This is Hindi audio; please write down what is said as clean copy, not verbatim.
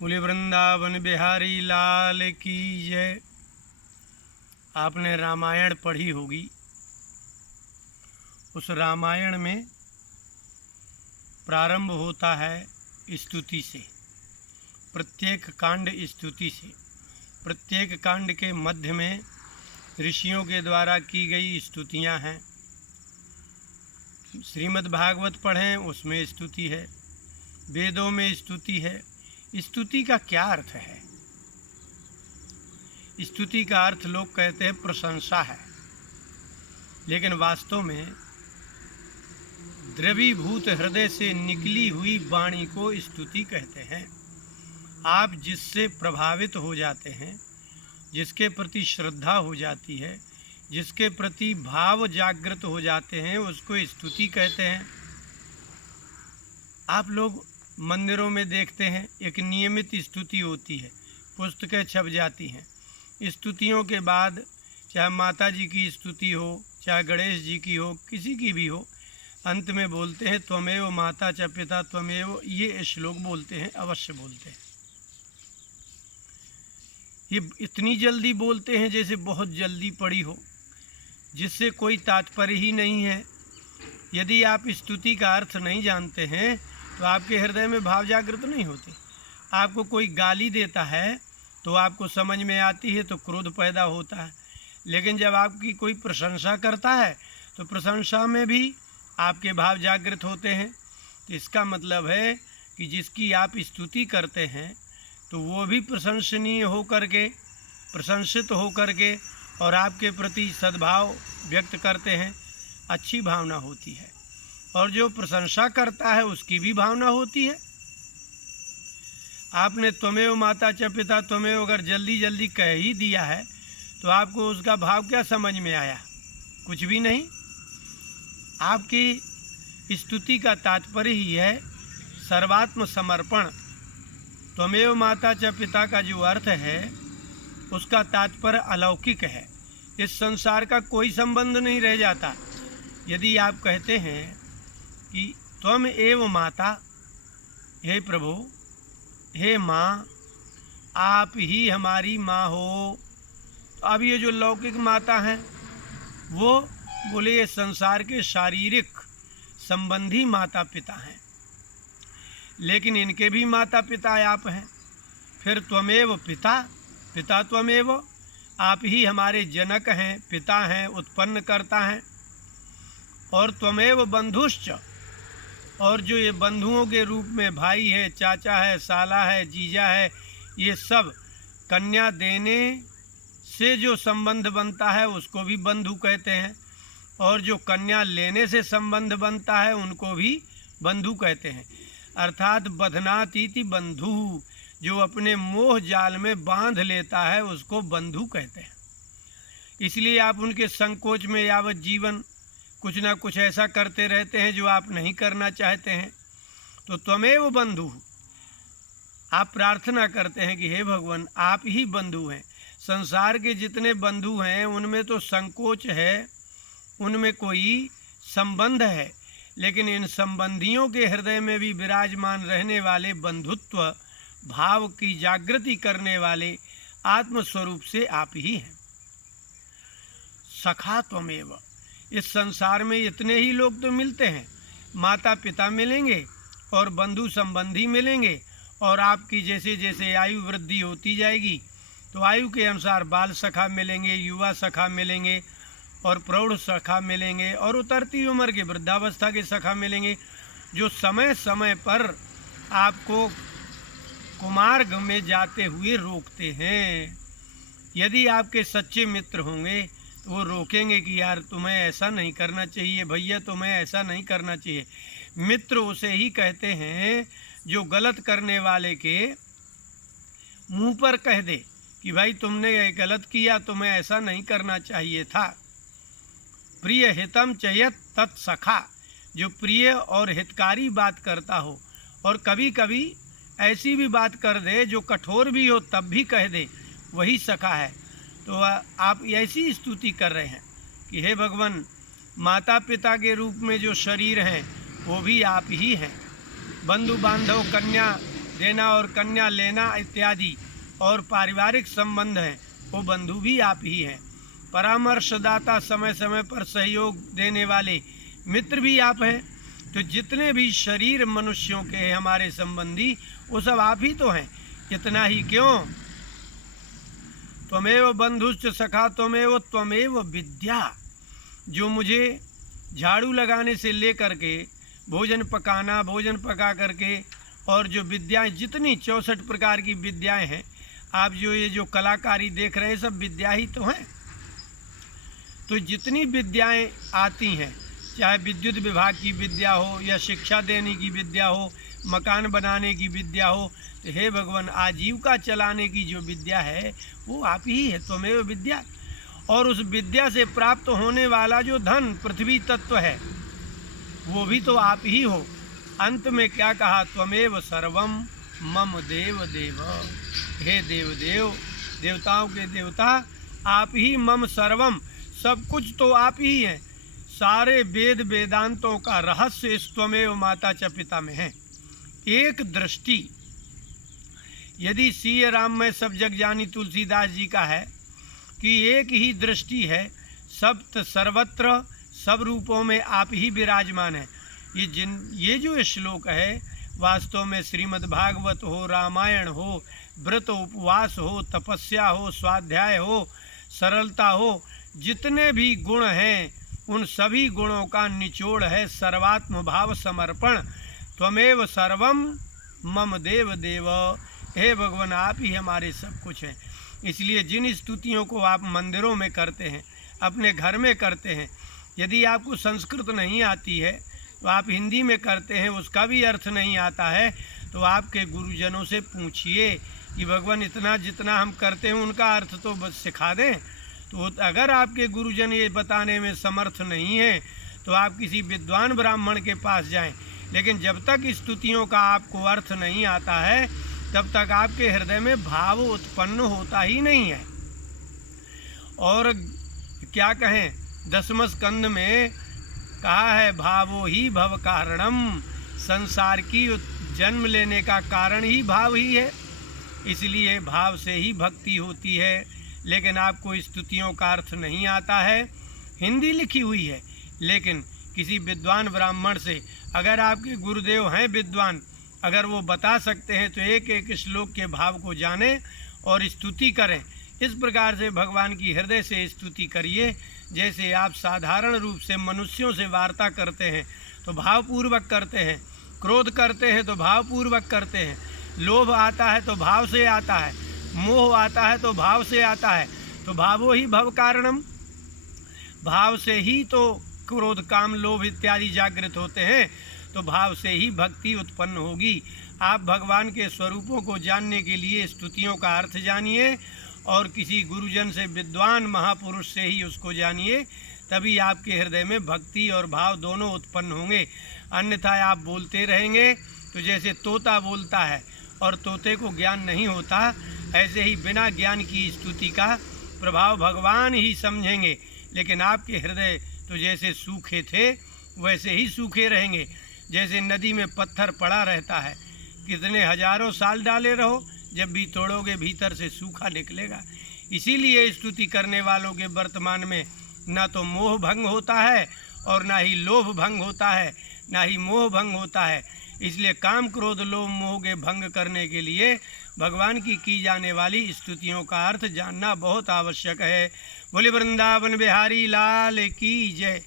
बोले वृंदावन बिहारी लाल की जय। आपने रामायण पढ़ी होगी। उस रामायण में प्रारंभ होता है स्तुति से, प्रत्येक कांड स्तुति से। प्रत्येक कांड के मध्य में ऋषियों के द्वारा की गई स्तुतियाँ हैं। श्रीमद् भागवत पढ़ें, उसमें स्तुति है, वेदों में स्तुति है। स्तुति का क्या अर्थ है? स्तुति का अर्थ लोग कहते हैं प्रशंसा है, लेकिन वास्तव में द्रवीभूत हृदय से निकली हुई वाणी को स्तुति कहते हैं। आप जिससे प्रभावित हो जाते हैं, जिसके प्रति श्रद्धा हो जाती है, जिसके प्रति भाव जागृत हो जाते हैं, उसको स्तुति कहते हैं। आप लोग मंदिरों में देखते हैं, एक नियमित स्तुति होती है, पुस्तकें छप जाती हैं। स्तुतियों के बाद चाहे माता जी की स्तुति हो, चाहे गणेश जी की हो, किसी की भी हो, अंत में बोलते हैं त्वमेव माता च पिता त्वमेव। ये श्लोक बोलते हैं, अवश्य बोलते हैं। ये इतनी जल्दी बोलते हैं जैसे बहुत जल्दी पढ़ी हो, जिससे कोई तात्पर्य ही नहीं है। यदि आप स्तुति का अर्थ नहीं जानते हैं तो आपके हृदय में भाव जागृत नहीं होते। आपको कोई गाली देता है तो आपको समझ में आती है, तो क्रोध पैदा होता है। लेकिन जब आपकी कोई प्रशंसा करता है तो प्रशंसा में भी आपके भाव जागृत होते हैं। तो इसका मतलब है कि जिसकी आप स्तुति करते हैं तो वो भी प्रशंसनीय हो करके, प्रशंसित हो करके और आपके प्रति सद्भाव व्यक्त करते हैं, अच्छी भावना होती है। और जो प्रशंसा करता है उसकी भी भावना होती है। आपने त्वमेव माता च पिता त्वमेव अगर जल्दी जल्दी कह ही दिया है तो आपको उसका भाव क्या समझ में आया? कुछ भी नहीं। आपकी स्तुति का तात्पर्य ही है सर्वात्म समर्पण। त्वमेव माता च पिता का जो अर्थ है उसका तात्पर्य अलौकिक है। इस संसार का कोई संबंध नहीं रह जाता। यदि आप कहते हैं कि त्वम एव माता, हे प्रभु, हे माँ, आप ही हमारी माँ हो। तो अब ये जो लौकिक माता हैं वो बोले ये संसार के शारीरिक संबंधी माता पिता हैं, लेकिन इनके भी माता पिता आप हैं। फिर त्वमेव पिता, पिता त्वमेव, आप ही हमारे जनक हैं, पिता हैं, उत्पन्न करता हैं। और त्वमेव बंधुश्च, और जो ये बंधुओं के रूप में भाई है, चाचा है, साला है, जीजा है, ये सब कन्या देने से जो संबंध बनता है उसको भी बंधु कहते हैं। और जो कन्या लेने से संबंध बनता है उनको भी बंधु कहते हैं। अर्थात बधनातीति बंधु, जो अपने मोह जाल में बांध लेता है उसको बंधु कहते हैं। इसलिए आप उनके संकोच में यावत जीवन कुछ ना कुछ ऐसा करते रहते हैं जो आप नहीं करना चाहते हैं। तो त्वमेव बंधु, आप प्रार्थना करते हैं कि हे भगवान आप ही बंधु हैं। संसार के जितने बंधु हैं उनमें तो संकोच है, उनमें कोई संबंध है, लेकिन इन संबंधियों के हृदय में भी विराजमान रहने वाले बंधुत्व भाव की जागृति करने वाले आत्मस्वरूप से आप ही हैं। सखा त्वमेव, इस संसार में इतने ही लोग तो मिलते हैं। माता पिता मिलेंगे और बंधु संबंधी मिलेंगे, और आपकी जैसे जैसे आयु वृद्धि होती जाएगी तो आयु के अनुसार बाल सखा मिलेंगे, युवा सखा मिलेंगे, और प्रौढ़ सखा मिलेंगे, और उतरती उम्र के वृद्धावस्था के सखा मिलेंगे, जो समय समय पर आपको कुमार्ग में जाते हुए रोकते हैं। यदि आपके सच्चे मित्र होंगे तो वो रोकेंगे कि यार तुम्हें ऐसा नहीं करना चाहिए, भैया तुम्हें ऐसा नहीं करना चाहिए। मित्र उसे ही कहते हैं जो गलत करने वाले के मुंह पर कह दे कि भाई तुमने ये गलत किया, तुम्हें ऐसा नहीं करना चाहिए था। प्रिय हितम चयत तत्सखा, जो प्रिय और हितकारी बात करता हो और कभी कभी ऐसी भी बात कर दे जो कठोर भी हो तब भी कह दे, वही सखा है। तो आप ऐसी स्तुति कर रहे हैं कि हे भगवान, माता पिता के रूप में जो शरीर हैं वो भी आप ही हैं, बंधु बांधव कन्या देना और कन्या लेना इत्यादि और पारिवारिक संबंध हैं, वो बंधु भी आप ही हैं। परामर्शदाता, समय समय पर सहयोग देने वाले मित्र भी आप हैं। तो जितने भी शरीर मनुष्यों के हैं हमारे संबंधी, वो सब आप ही तो हैं। इतना ही क्यों, त्वमेव बंधुश्च सखा त्वमेव विद्या। जो मुझे झाड़ू लगाने से लेकर के भोजन पकाना, भोजन पका करके और जो विद्याएं, जितनी 64 प्रकार की विद्याएं हैं, आप जो ये जो कलाकारी देख रहे हैं, सब विद्या ही तो हैं। तो जितनी विद्याएं आती हैं, चाहे विद्युत विभाग की विद्या हो या शिक्षा देने की विद्या हो, मकान बनाने की विद्या हो, तो हे भगवान, आजीविका चलाने की जो विद्या है वो आप ही है, त्वमेव विद्या। और उस विद्या से प्राप्त होने वाला जो धन, पृथ्वी तत्व है, वो भी तो आप ही हो। अंत में क्या कहा, त्वमेव सर्वम मम देव देव। हे देव देव, देवताओं के देवता, आप ही मम सर्वम, सब कुछ तो आप ही हैं। सारे वेद वेदांतों का रहस्य इस त्वमेव माता च पिता में है। एक दृष्टि यदि सीय राम में सब जग जानी तुलसीदास जी का है कि एक ही दृष्टि है, सप्त सर्वत्र सब रूपों में आप ही विराजमान है। ये जो श्लोक है, वास्तव में श्रीमद् भागवत हो, रामायण हो, व्रत उपवास हो, तपस्या हो, स्वाध्याय हो, सरलता हो, जितने भी गुण हैं उन सभी गुणों का निचोड़ है सर्वात्म भाव समर्पण। त्वमेव सर्वम मम देव देव। हे भगवान, आप ही हमारे सब कुछ हैं। इसलिए जिन स्तुतियों को आप मंदिरों में करते हैं, अपने घर में करते हैं, यदि आपको संस्कृत नहीं आती है तो आप हिंदी में करते हैं, उसका भी अर्थ नहीं आता है, तो आपके गुरुजनों से पूछिए कि भगवान इतना जितना हम करते हैं उनका अर्थ तो बस सिखा दें। तो अगर आपके गुरुजन ये बताने में समर्थ नहीं है तो आप किसी विद्वान ब्राह्मण के पास जाएं। लेकिन जब तक स्तुतियों का आपको अर्थ नहीं आता है, तब तक आपके हृदय में भाव उत्पन्न होता ही नहीं है। और क्या कहें, 10वें स्कंद में कहा है, भावो ही भव कारणम, संसार की जन्म लेने का कारण ही भाव ही है। इसलिए भाव से ही भक्ति होती है। लेकिन आपको स्तुतियों का अर्थ नहीं आता है, हिंदी लिखी हुई है, लेकिन किसी विद्वान ब्राह्मण से, अगर आपके गुरुदेव हैं विद्वान, अगर वो बता सकते हैं तो एक एक श्लोक के भाव को जानें और स्तुति करें। इस प्रकार से भगवान की हृदय से स्तुति करिए। जैसे आप साधारण रूप से मनुष्यों से वार्ता करते हैं तो भावपूर्वक करते हैं, क्रोध करते हैं तो भावपूर्वक करते हैं, लोभ आता है तो भाव से आता है, मोह आता है तो भाव से आता है। तो भावो ही भव कारणम, भाव से ही तो क्रोध काम लोभ इत्यादि जागृत होते हैं। तो भाव से ही भक्ति उत्पन्न होगी। आप भगवान के स्वरूपों को जानने के लिए स्तुतियों का अर्थ जानिए और किसी गुरुजन से, विद्वान महापुरुष से ही उसको जानिए, तभी आपके हृदय में भक्ति और भाव दोनों उत्पन्न होंगे। अन्यथा आप बोलते रहेंगे तो जैसे तोता बोलता है और तोते को ज्ञान नहीं होता, ऐसे ही बिना ज्ञान की स्तुति का प्रभाव भगवान ही समझेंगे। लेकिन आपके हृदय तो जैसे सूखे थे वैसे ही सूखे रहेंगे। जैसे नदी में पत्थर पड़ा रहता है, कितने हजारों साल डाले रहो, जब भी तोड़ोगे भीतर से सूखा निकलेगा। इसीलिए स्तुति करने वालों के वर्तमान में ना तो मोह भंग होता है और ना ही लोभ भंग होता है, ना ही मोह भंग होता है। इसलिए काम क्रोध लोभ मोह के भंग करने के लिए भगवान की जाने वाली स्तुतियों का अर्थ जानना बहुत आवश्यक है। बोले वृंदावन बिहारी लाल की जय।